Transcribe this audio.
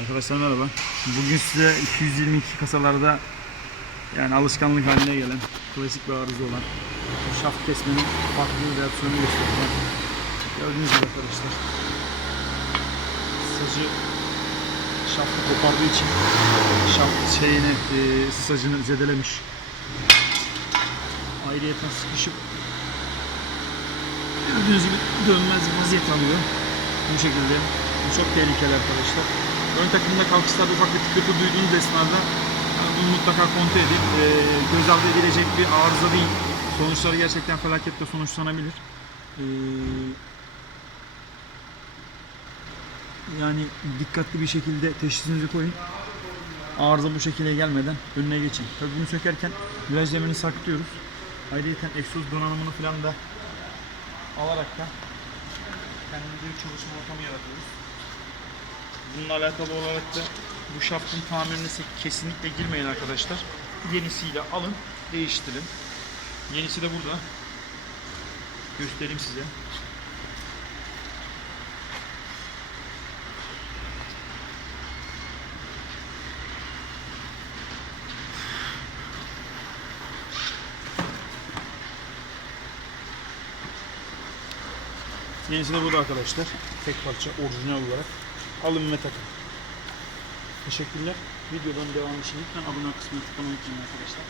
Arkadaşlar merhaba. Bugün size 222 kasalarda yani alışkanlık haline gelen klasik bir arıza olan şaft kesmenin farklı reaksiyonu göstereceğim. Gördüğünüz gibi arkadaşlar. Sacı şaftı kopardığı için şaft şeyini, e, sacını zedelemiş. Ayrıyeten sıkışıp gördüğünüz gibi dönmez vaziyet alıyor. Bu şekilde. Bu çok tehlikeli arkadaşlar. Ön takımda kalkışlarda ufak bir tıkırtı duyduğunuz esnada yani bunu mutlaka kontrol edip e, göz ardı edilecek bir arıza değil. Sonuçları gerçekten felaketle sonuçlanabilir. E, yani dikkatli bir şekilde teşhisinizi koyun. Arıza bu şekilde gelmeden önüne geçin. Tabii bunu sökerken viraj zemini saklıyoruz. Ayrıca egzoz donanımını falan da alarak da kendimize bir çalışma ortamı yaratıyoruz. Bununla alakalı olarak da bu şaftın tamirine kesinlikle girmeyin arkadaşlar. Yenisiyle alın, değiştirin. Yenisi de burada. Göstereyim size. Yenisi de burada arkadaşlar. Tek parça orijinal olarak. Alın ve takın. Teşekkürler. Videodan devam için lütfen abone kısmına tıklamayı unutmayın arkadaşlar.